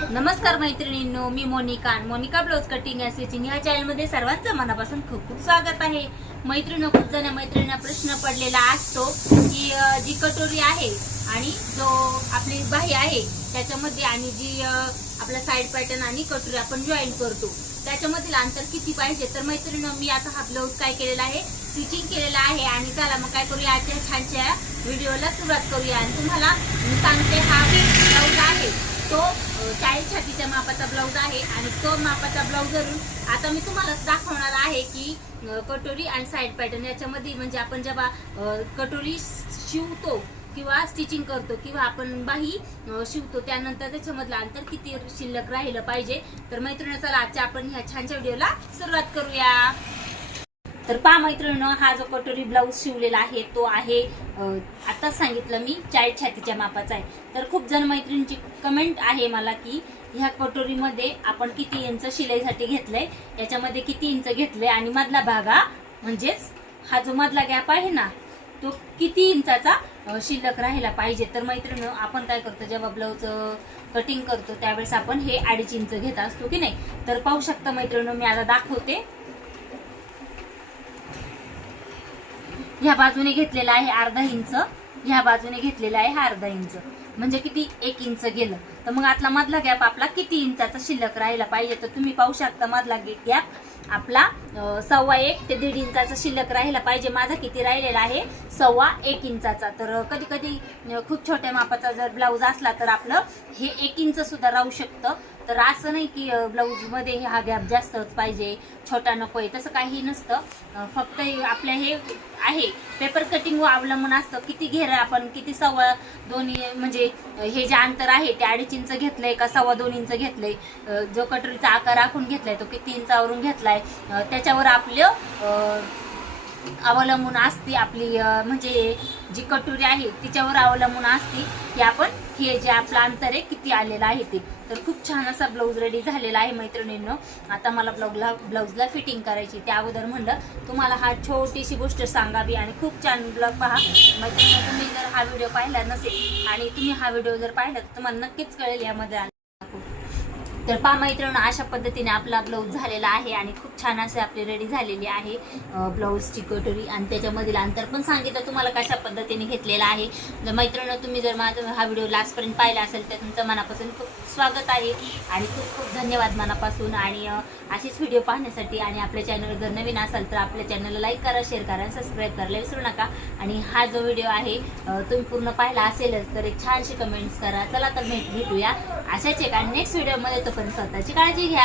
नमस्कार मैत्रिणींनो मी मोनिका मोनिका ब्लाउज कटिंग या स्टिचिंग ह्या चॅनलमध्ये सर्वांचं मनापासून खूप खूप स्वागत आहे. मैत्रिणी खूप जण मैत्रिणींना प्रश्न पडलेला असतो की जी कटोरी आहे आणि जो आपली बाही आहे त्याच्यामध्ये आणि जी आपला साईड पॅटर्न आणि कटोरी आपण जॉईन करतो त्याच्यामधील अंतर किती पाहिजे? तर मैत्रिणी मी आता हा ब्लाऊज काय केलेला आहे स्टिचिंग केलेला आहे आणि चला मग काय करूया आजच्या छानच्या व्हिडिओला सुरुवात करूया. आणि तुम्हाला मी सांगते हा साईज छातीच्या मापाचा ब्लाऊज आहे आणि तो मापाचा ब्लाऊज धरून आता मी तुम्हाला दाखवणार आहे की कटोरी आणि साईड पॅटर्न याच्यामध्ये म्हणजे आपण जेव्हा कटोरी शिवतो किंवा स्टिचिंग करतो किंवा आपण बाही शिवतो त्यानंतर त्याच्यामधलं अंतर किती शिल्लक राहिलं पाहिजे. तर मैत्रिणी चला आजच्या आपण ह्या छानच्या व्हिडिओला सुरुवात करूया. तर पहा मैत्रिणीनं हा जो कटोरी ब्लाऊज शिवलेला आहे तो आहे आताच सांगितलं मी चाळीस छातीच्या मापाचा आहे. तर खूप जण मैत्रिणींची कमेंट आहे मला की ह्या कटोरीमध्ये आपण किती इंच शिलाईसाठी घेतलंय याच्यामध्ये किती इंच घेतलंय आणि मधला भागा म्हणजेच हा जो मधला गॅप आहे ना तो किती इंचाचा शिल्लक राहिला पाहिजे. तर मैत्रिणी आपण काय करतो जेव्हा ब्लाऊज कटिंग करतो त्यावेळेस आपण हे अडीच इंच घेत असतो की नाही? तर पाहू शकता मैत्रिणी मी आता दाखवते. ह्या बाजूने घेतलेला आहे अर्धा इंच. ह्या बाजूने घेतलेला आहे हा अर्धा इंच. म्हणजे किती? एक इंच गेलं. तर मग आतला मधला गॅप आपला किती इंचाचा शिल्लक राहिला पाहिजे? तर तुम्ही पाहू शकता मधला गॅप आपला सव्वा एक ते दीड इंचाचा शिल्लक राहिला पाहिजे. माझा किती राहिलेला आहे? सव्वा एक इंचाचा. तर कधी कधी खूप छोट्या मापाचा जर ब्लाऊज असला तर आपलं हे एक इंच सुद्धा राहू शकतं. तर असं नाही की ब्लाऊजमध्ये हा गॅप जास्तच पाहिजे छोटा नकोय तसं काही नसतं. फक्त आपल्या हे आहे. पेपर कटिंग अवलंबून असतं. किती घेर आपण किती सव्वा दोन्ही म्हणजे हे जे अंतर आहे ते अडीच इंच घेतलंय का सव्वा दोन इंच घेतलंय? जो कटोरीचा आकार आखून घेतलाय तो किती इंचावरून घेतला घेतला आहे त्याच्यावर आपलं अवलंबून असते आपली म्हणजे जी कटोरी आहे तिच्यावर अवलंबून असते की आपण हे जे आपलं अंतर आहे किती आलेलं आहे ते. तर खूप छान असा ब्लाऊज रेडी झालेला आहे मैत्रिणींनो. आता मला ब्लाऊजला ब्लाऊजला फिटिंग करायची त्या अगोदर म्हणलं तुम्हाला हा छोटीशी गोष्ट सांगावी आणि खूप छान ब्लॉग पहा. मैत्रिणी तुम्ही जर हा व्हिडिओ पाहिला नसेल आणि तुम्ही हा व्हिडिओ जर पाहिला तर तुम्हाला नक्कीच कळेल यामध्ये तर पहा मैत्रिणी अशा पद्धतीने आपला ब्लाऊज झालेला आहे आणि खूप छान असे आपली रेडी झालेली आहे. ब्लाऊजची कटोरी आणि त्याच्यामधील अंतर पण सांगितलं. तुम्हाला कशा पद्धतीने घेतलेला आहे. जर मैत्रिणी तुम्ही जर माझा हा व्हिडिओ लास्टपर्यंत पाहिला असेल तर तुमचं मनापासून खूप स्वागत आहे आणि खूप खूप धन्यवाद मनापासून. आणि असेच अशीच व्हिडिओ पाहण्यासाठी आणि आपल्या चॅनल जर नवीन असाल तर आपल्या चॅनलला लाईक करा शेअर करा आणि सबस्क्राईब करायला विसरू नका. आणि हा जो व्हिडिओ आहे तुम्ही पूर्ण पाहिला असेलच तर एक छानशी कमेंट्स करा. चला तर भेट भेटूया. अशाच एका नेक्स्ट व्हिडिओमध्ये तोपर्यंत स्वतःची काळजी घ्या